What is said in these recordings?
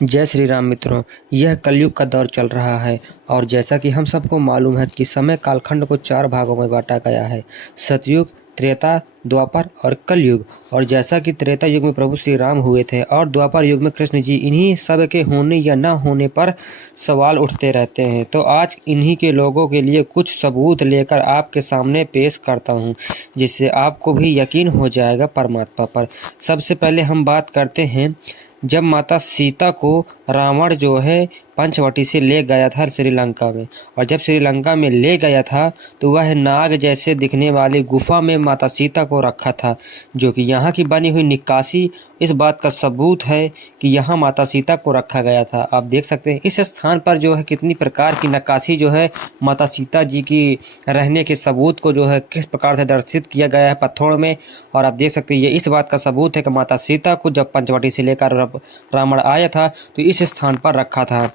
जय श्री राम मित्रों। यह कलयुग का दौर चल रहा है और जैसा कि हम सबको मालूम है कि समय कालखंड को 4 भागों में बांटा गया है। सतयुग, त्रेता, द्वापर और कलयुग। और जैसा कि त्रेता युग में प्रभु श्री राम हुए थे और द्वापर युग में कृष्ण जी, इन्हीं सब के होने या न होने पर सवाल उठते रहते हैं। तो आज इन्हीं के लोगों के लिए कुछ सबूत लेकर आपके सामने पेश करता हूँ, जिससे आपको भी यकीन हो जाएगा परमात्मा पर। सबसे पहले हम बात करते हैं, जब माता सीता को रावण जो है पंचवटी से ले गया था श्रीलंका में, और जब श्रीलंका में ले गया था तो वह नाग जैसे दिखने वाली गुफा में माता सीता को रखा था, जो कि यहाँ की बनी हुई निक्काशी इस बात का सबूत है कि यहाँ माता सीता को रखा गया था। आप देख सकते हैं इस स्थान पर जो है कितनी प्रकार की नक्काशी जो है माता सीता जी की रहने के सबूत को जो है किस प्रकार से दर्शित किया गया है पत्थरों में। और आप देख सकते हैं ये इस बात का सबूत है कि माता सीता को जब पंचवटी से लेकर रावण आया था तो इस स्थान पर रखा था।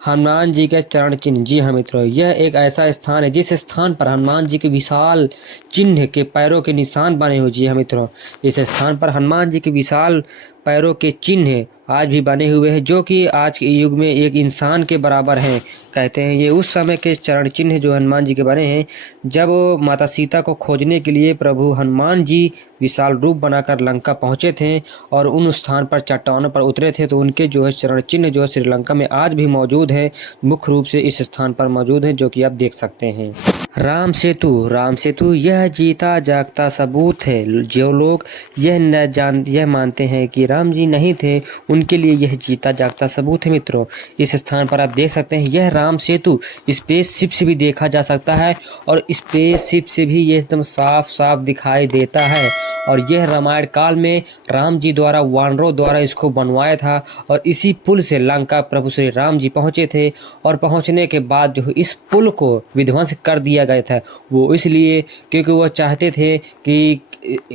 हनुमान जी के चरण चिन्ह। जी हाँ मित्रों, यह एक ऐसा स्थान है जिस स्थान पर हनुमान जी के विशाल चिन्ह के पैरों के निशान बने हुए। जी हाँ मित्रों, इस स्थान पर हनुमान जी के विशाल पैरों के चिन्ह आज भी बने हुए हैं, जो कि आज के युग में एक इंसान के बराबर हैं। कहते हैं ये उस समय के चरण चिन्ह जो हनुमान जी के बने हैं, जब माता सीता को खोजने के लिए प्रभु हनुमान जी विशाल रूप बनाकर लंका पहुंचे थे और उन स्थान पर चट्टानों पर उतरे थे, तो उनके जो है चरण चिन्ह जो है श्रीलंका में आज भी मौजूद है। मुख्य रूप से इस स्थान पर मौजूद है, जो कि आप देख सकते हैं। राम सेतु यह जीता जागता सबूत है। जो लोग यह मानते हैं कि राम जी नहीं थे, उनके लिए यह जीता जागता सबूत है। मित्रों, इस स्थान पर आप देख सकते हैं यह राम सेतु स्पेसशिप से भी देखा जा सकता है और स्पेसशिप से भी ये एकदम साफ साफ दिखाई देता है। और यह रामायण काल में राम जी द्वारा वानरों द्वारा इसको बनवाया था और इसी पुल से लंका प्रभु श्री राम जी पहुंचे थे। और पहुंचने के बाद जो इस पुल को विध्वंस कर दिया गया था, वो इसलिए क्योंकि वह चाहते थे कि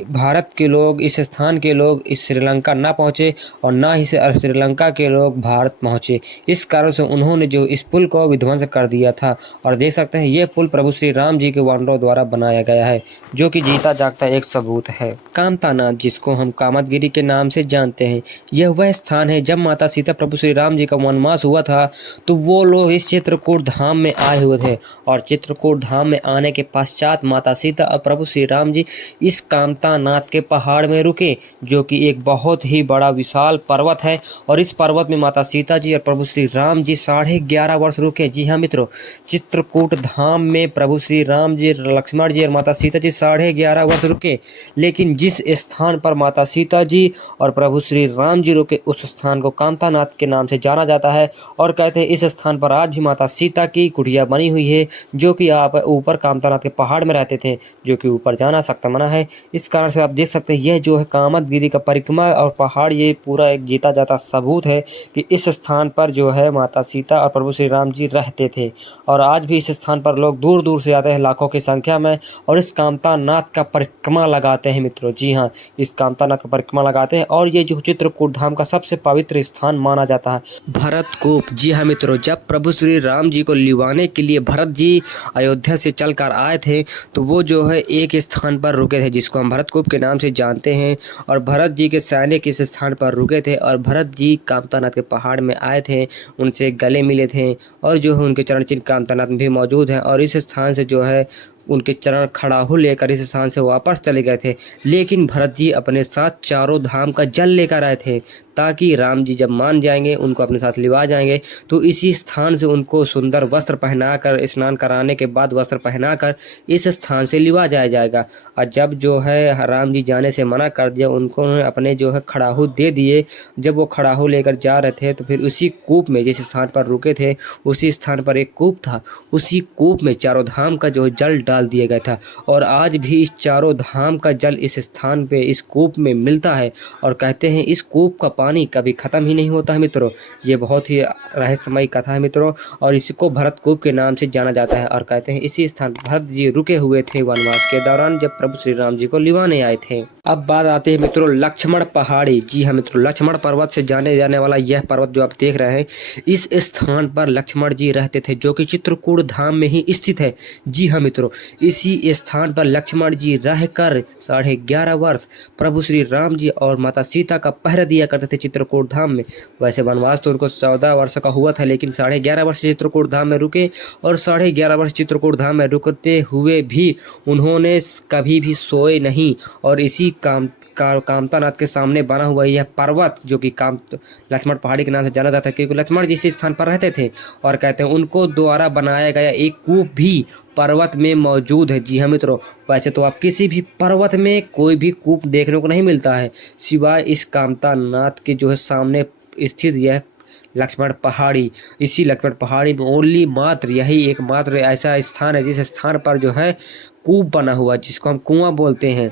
भारत के लोग, इस स्थान के लोग इस श्रीलंका ना पहुंचे और ना ही श्रीलंका के लोग भारत पहुंचे। इस कारण से उन्होंने जो इस पुल को विध्वंस कर दिया था। और देख सकते हैं ये पुल प्रभु श्री राम जी के वानरों द्वारा बनाया गया है, जो कि जीता जागता एक सबूत है। कामतानाथ, जिसको हम कामतगिरी के नाम से जानते हैं, यह वह स्थान है जब माता सीता प्रभु श्री राम जी का वनवास हुआ था तो वो लोग इस चित्रकूट धाम में आए हुए थे। और चित्रकूट धाम में आने के पश्चात माता सीता और प्रभु श्री राम जी इस कामतानाथ के पहाड़ में रुके, जो कि एक बहुत ही बड़ा विशाल पर्वत है। और इस पर्वत में माता सीता जी और प्रभु श्री राम जी 11.5 वर्ष रुके। जी हाँ मित्रों, चित्रकूट धाम में प्रभु श्री राम जी, लक्ष्मण जी और माता सीता जी 11.5 वर्ष रुके। लेकिन जिस स्थान पर माता सीता जी और प्रभु श्री राम जी रुके, उस स्थान को कामतानाथ के नाम से जाना जाता है। और कहते हैं इस स्थान पर आज भी माता सीता की कुटिया बनी हुई है, जो कि आप ऊपर कामतानाथ के पहाड़ में रहते थे, जो कि ऊपर जाना सख्त मना है। इस कारण से आप देख सकते हैं यह जो है कामतगिरी का परिक्रमा और पहाड़, ये पूरा एक जीता जाता सबूत है कि इस स्थान पर जो है माता सीता और प्रभु श्री राम जी रहते थे। और आज भी इस स्थान पर लोग दूर दूर से आते हैं, लाखों की संख्या में, और इस कामतानाथ का परिक्रमा लगाते हैं। मित्रों, जी हाँ, इस कामतानाथ का परिक्रमा लगाते हैं। और ये जो चित्रकूट धाम का सबसे पवित्र स्थान माना जाता है भरतकूप। जी हाँ मित्रों, जब प्रभु श्री राम जी को लिवाने के लिए भरत जी अयोध्या से चलकर आए थे, तो वो जो है एक स्थान पर रुके थे, जिसको हम भरतकूप के नाम से जानते हैं। और भरत जी के सैनिक इस स्थान पर रुके थे और भरत जी कामतानाथ के पहाड़ में आए थे, उनसे गले मिले थे। और जो है उनके चरण चिन्ह कामतानाथ में भी मौजूद हैं। और इस स्थान से जो है उनके चरण खड़ाहू लेकर इस स्थान से वापस चले गए थे। लेकिन भरत जी अपने साथ चारों धाम का जल लेकर आए थे, ताकि राम जी जब मान जाएंगे उनको अपने साथ लिवा जाएंगे, तो इसी स्थान से उनको सुंदर वस्त्र पहनाकर, स्नान कराने के बाद वस्त्र पहनाकर इस स्थान से लिवा जाया जाएगा। और जब जो है राम जी जाने से मना कर दिया, उनको अपने जो है खड़ाहू दे दिए। जब वो खड़ाहू लेकर जा रहे थे तो फिर उसी कूप में, जिस स्थान पर रुके थे उसी स्थान पर एक कूप था, उसी कूप में चारों धाम का जो जल डाल दिया गया था। और आज भी इस चारों धाम का जल इस स्थान पे, इस कूप में मिलता है। और कहते हैं इस कूप का पानी कभी खत्म ही नहीं होता है। मित्रों, ये बहुत ही रहस्यमयी कथा है मित्रों, और इसको भरतकूप के नाम से जाना जाता है। और कहते हैं इसी स्थान भरत जी रुके हुए थे वनवास के दौरान, जब प्रभु श्री राम जी को लिवाने आए थे। अब बात आती है मित्रों लक्ष्मण पहाड़ी। जी हाँ मित्रों, लक्ष्मण पर्वत से जाने जाने वाला यह पर्वत जो आप देख रहे हैं, इस स्थान पर लक्ष्मण जी रहते थे, जो कि चित्रकूट धाम में ही स्थित है। जी हाँ मित्रों, इसी स्थान पर लक्ष्मण जी रहकर 11.5 वर्ष प्रभु श्री राम जी और माता सीता का पहरा दिया करते थे चित्रकूट धाम में। वैसे वनवास तो उनको 14 वर्ष का हुआ था, लेकिन 11.5 वर्ष चित्रकूट धाम में रुके, और 11.5 वर्ष चित्रकूट धाम में रुकते हुए भी उन्होंने कभी भी सोए नहीं। और इसी कामतानाथ के सामने बना हुआ यह पर्वत, जो कि लक्ष्मण पहाड़ी के नाम से जाना जाता है, क्योंकि लक्ष्मण जी इस स्थान पर रहते थे। और कहते हैं उनको द्वारा बनाया गया एक कूप भी पर्वत में मौजूद है। जी हाँ मित्रों, वैसे तो आप किसी भी पर्वत में कोई भी कूप देखने को नहीं मिलता है, सिवाय इस कामतानाथ के जो है सामने स्थित यह लक्ष्मण पहाड़ी। इसी लक्ष्मण पहाड़ी में ओनली मात्र यही एकमात्र ऐसा स्थान है जिस स्थान पर जो है कूप बना हुआ, जिसको हम कुआं बोलते हैं।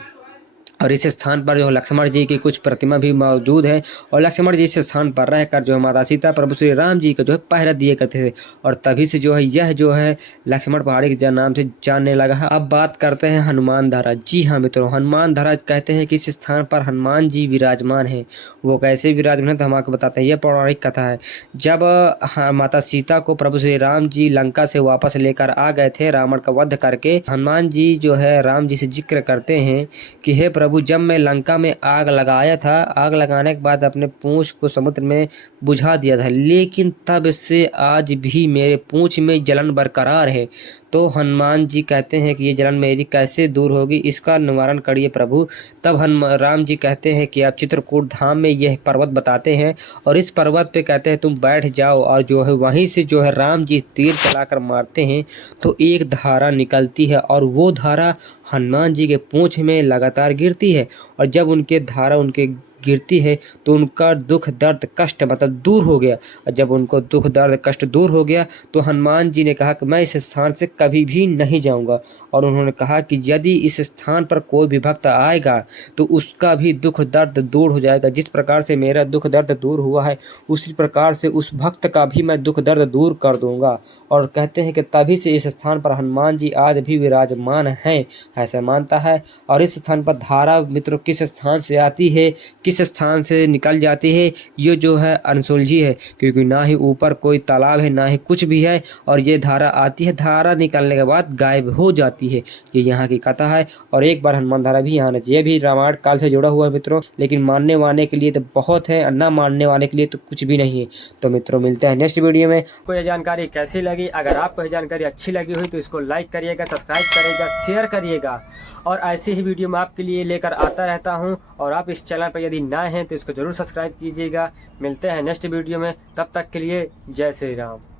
और इस स्थान पर जो लक्ष्मण जी की कुछ प्रतिमा भी मौजूद है, और लक्ष्मण जी इस स्थान पर रहकर जो है माता सीता प्रभु श्री राम जी को जो है पहरा दिए करते थे। और तभी से जो है यह जो है लक्ष्मण पहाड़ी के नाम से जानने लगा है। अब बात करते हैं हनुमान धारा। जी हाँ मित्रों, हनुमान धारा कहते हैं कि इस स्थान पर हनुमान जी विराजमान है। वो कैसे विराजमान है तो हम आपको बताते हैं। यह पौराणिक कथा है। जब माता सीता को प्रभु श्री राम जी लंका से वापस लेकर आ गए थे रावण का वध करके, हनुमान जी जो है राम जी से जिक्र करते हैं कि हे प्रभु, जब मैं लंका में आग लगाया था, आग लगाने के बाद अपने पूंछ को समुद्र में बुझा दिया था, लेकिन तब से आज भी मेरे पूंछ में जलन बरकरार है। तो हनुमान जी कहते हैं कि ये जलन मेरी कैसे दूर होगी, इसका निवारण करिए प्रभु। तब राम जी कहते हैं कि आप चित्रकूट धाम में यह पर्वत बताते हैं, और इस पर्वत पे कहते हैं तुम बैठ जाओ, और जो है वहीं से जो है राम जी तीर चलाकर मारते हैं तो एक धारा निकलती है, और वो धारा हनुमान जी के पूंछ में लगातार गिरती है। और जब उनके धारा उनके गिरती है तो उनका दुख दर्द कष्ट मतलब दूर हो गया। और जब उनको दुख दर्द कष्ट दूर हो गया तो हनुमान जी ने कहा कि मैं इस स्थान से कभी भी नहीं जाऊंगा। और उन्होंने कहा कि यदि इस स्थान पर कोई भी भक्त आएगा तो उसका भी दुख दर्द दूर हो जाएगा। जिस प्रकार से मेरा दुख दर्द दूर हुआ है, उसी प्रकार से उस भक्त का भी मैं दुख दर्द दूर कर दूंगा। और कहते हैं कि तभी से इस स्थान पर हनुमान जी आज भी विराजमान हैं, ऐसा मानता है। और इस स्थान पर धारा मित्रों किस स्थान से आती है, किस स्थान से निकल जाती है, ये जो है अनसुलझी है, क्योंकि ना ही ऊपर कोई तालाब है ना ही कुछ भी है। और ये धारा आती है, धारा निकलने के बाद गायब हो जाती है। ये यहाँ की कथा है। और एक बार हनुमान धारा भी आना चाहिए। ये भी रामायण काल से जुड़ा हुआ है मित्रों, लेकिन मानने वाले के लिए तो बहुत है, ना मानने वाले के लिए तो कुछ भी नहीं है। तो मित्रों मिलते हैं नेक्स्ट वीडियो में। आपको यह जानकारी कैसी लगी? अगर आपको यह जानकारी अच्छी लगी हुई तो इसको लाइक करिएगा, सब्सक्राइब करिएगा, शेयर करिएगा। और ऐसे ही वीडियो मैं आपके लिए लेकर आता रहता हूं। और आप इस चैनल पर यदि नए हैं तो इसको जरूर सब्सक्राइब कीजिएगा। मिलते हैं नेक्स्ट वीडियो में, तब तक के लिए जय श्री राम।